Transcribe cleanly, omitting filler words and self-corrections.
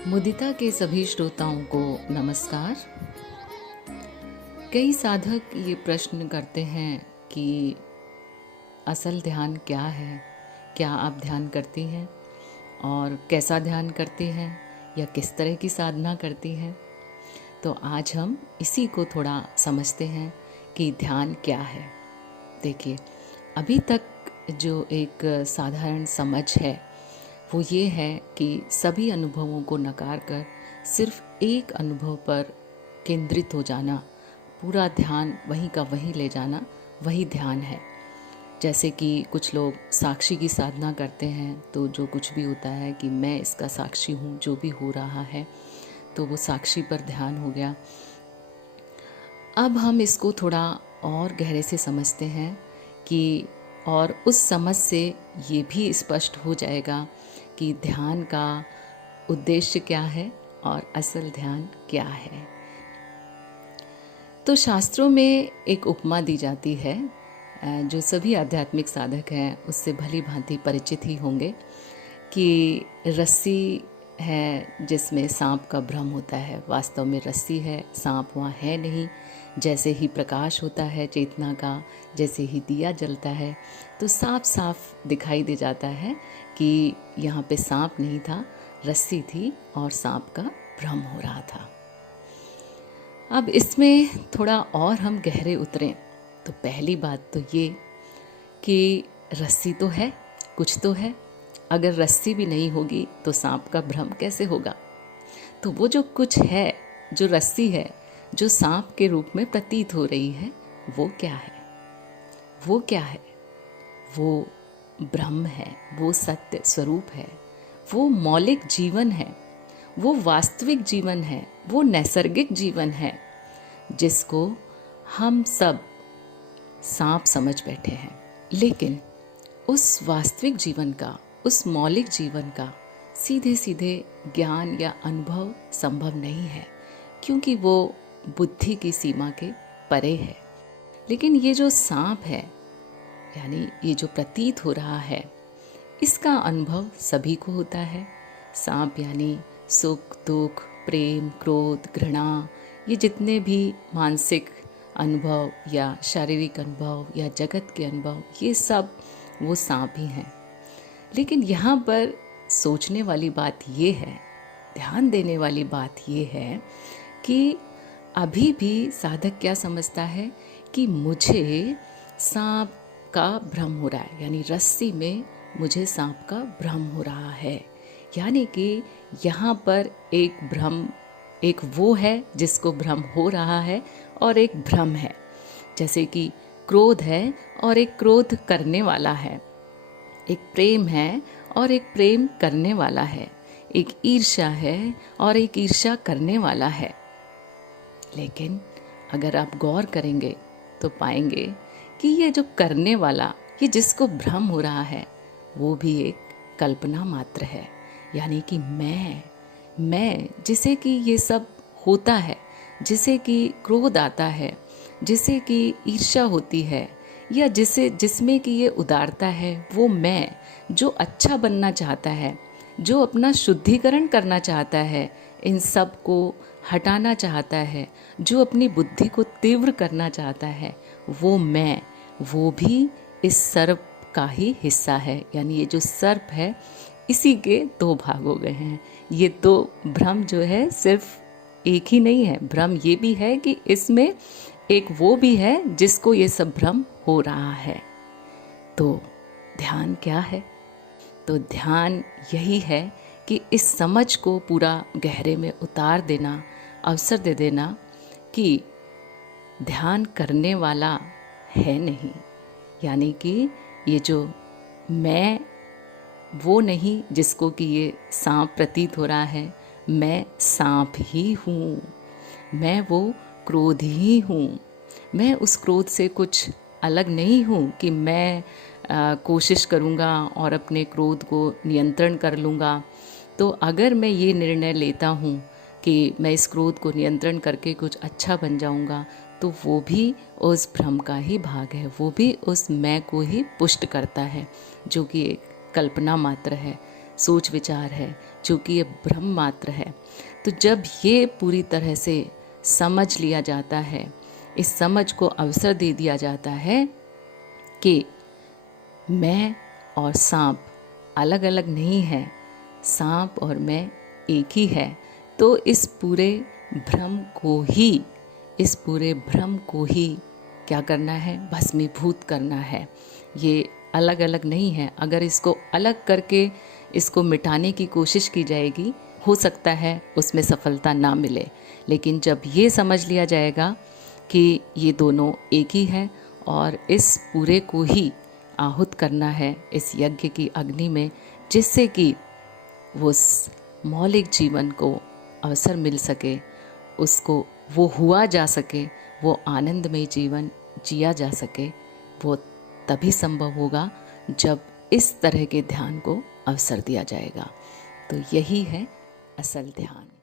मुदिता के सभी श्रोताओं को नमस्कार। कई साधक ये प्रश्न करते हैं कि असल ध्यान क्या है, क्या आप ध्यान करती हैं और कैसा ध्यान करती हैं या किस तरह की साधना करती हैं। तो आज हम इसी को थोड़ा समझते हैं कि ध्यान क्या है। देखिए, अभी तक जो एक साधारण समझ है वो ये है कि सभी अनुभवों को नकार कर सिर्फ एक अनुभव पर केंद्रित हो जाना, पूरा ध्यान वहीं का वहीं ले जाना, वही ध्यान है। जैसे कि कुछ लोग साक्षी की साधना करते हैं, तो जो कुछ भी होता है कि मैं इसका साक्षी हूँ, जो भी हो रहा है, तो वो साक्षी पर ध्यान हो गया। अब हम इसको थोड़ा और गहरे से समझते हैं कि और उस समझ से ये भी स्पष्ट हो जाएगा कि ध्यान का उद्देश्य क्या है और असल ध्यान क्या है। तो शास्त्रों में एक उपमा दी जाती है, जो सभी आध्यात्मिक साधक हैं उससे भली भांति परिचित ही होंगे, कि रस्सी है जिसमें सांप का भ्रम होता है। वास्तव में रस्सी है, सांप वहाँ है नहीं। जैसे ही प्रकाश होता है चेतना का, जैसे ही दिया जलता है, तो साफ साफ दिखाई दे जाता है कि यहाँ पे सांप नहीं था, रस्सी थी और सांप का भ्रम हो रहा था। अब इसमें थोड़ा और हम गहरे उतरें तो पहली बात तो ये कि रस्सी तो है, कुछ तो है। अगर रस्सी भी नहीं होगी तो सांप का भ्रम कैसे होगा। तो वो जो कुछ है, जो रस्सी है, जो सांप के रूप में प्रतीत हो रही है, वो क्या है? वो क्या है? वो ब्रह्म है, वो सत्य स्वरूप है, वो मौलिक जीवन है, वो वास्तविक जीवन है, वो नैसर्गिक जीवन है, जिसको हम सब सांप समझ बैठे हैं। लेकिन उस वास्तविक जीवन का, उस मौलिक जीवन का सीधे सीधे ज्ञान या अनुभव संभव नहीं है, क्योंकि वो बुद्धि की सीमा के परे है। लेकिन ये जो सांप है, यानी ये जो प्रतीत हो रहा है, इसका अनुभव सभी को होता है। सांप यानी सुख, दुख, प्रेम, क्रोध, घृणा, ये जितने भी मानसिक अनुभव या शारीरिक अनुभव या जगत के अनुभव, ये सब वो सांप ही हैं। लेकिन यहाँ पर सोचने वाली बात ये है, ध्यान देने वाली बात ये है कि अभी भी साधक क्या समझता है कि मुझे सांप का भ्रम हो रहा है, यानी रस्सी में मुझे सांप का भ्रम हो रहा है। यानी कि यहाँ पर एक भ्रम, एक वो है जिसको भ्रम हो रहा है और एक भ्रम है। जैसे कि क्रोध है और एक क्रोध करने वाला है, एक प्रेम है और एक प्रेम करने वाला है, एक ईर्ष्या है और एक ईर्ष्या करने वाला है। लेकिन अगर आप गौर करेंगे तो पाएंगे कि ये जो करने वाला, ये जिसको भ्रम हो रहा है, वो भी एक कल्पना मात्र है। यानी कि मैं जिसे कि ये सब होता है, जिसे कि क्रोध आता है, जिसे कि ईर्ष्या होती है, या जिसमें कि ये उदारता है, वो मैं जो अच्छा बनना चाहता है, जो अपना शुद्धिकरण करना चाहता है, इन सब को हटाना चाहता है, जो अपनी बुद्धि को तीव्र करना चाहता है, वो भी इस सर्प का ही हिस्सा है। यानी ये जो सर्प है, इसी के दो भाग हो गए हैं। ये तो भ्रम जो है सिर्फ एक ही नहीं है, भ्रम ये भी है कि इसमें एक वो भी है जिसको ये सब भ्रम हो रहा है। तो ध्यान क्या है? तो ध्यान यही है कि इस समझ को पूरा गहरे में उतार देना, अवसर दे देना कि ध्यान करने वाला है नहीं। यानी कि ये जो मैं, वो नहीं जिसको कि ये सांप प्रतीत हो रहा है, मैं सांप ही हूँ, मैं वो क्रोध ही हूँ। मैं उस क्रोध से कुछ अलग नहीं हूँ कि मैं कोशिश करूँगा और अपने क्रोध को नियंत्रण कर लूँगा। तो अगर मैं ये निर्णय लेता हूँ कि मैं इस क्रोध को नियंत्रण करके कुछ अच्छा बन जाऊँगा, तो वो भी उस भ्रम का ही भाग है, वो भी उस मैं को ही पुष्ट करता है, जो कि एक कल्पना मात्र है। सोच विचार है, जो कि ये ब्रह्म मात्र है। तो जब ये पूरी तरह से समझ लिया जाता है, इस समझ को अवसर दे दिया जाता है कि मैं और सांप अलग अलग नहीं है, सांप और मैं एक ही है, तो इस पूरे भ्रम को ही क्या करना है, भस्मीभूत करना है। ये अलग अलग नहीं है। अगर इसको अलग करके इसको मिटाने की कोशिश की जाएगी, हो सकता है उसमें सफलता ना मिले। लेकिन जब ये समझ लिया जाएगा कि ये दोनों एक ही है और इस पूरे को ही आहुत करना है इस यज्ञ की अग्नि में, जिससे कि वो मौलिक जीवन को अवसर मिल सके, उसको वो हुआ जा सके, वो आनंदमय जीवन जिया जा सके, वो तभी संभव होगा जब इस तरह के ध्यान को अवसर दिया जाएगा। तो यही है असल ध्यान।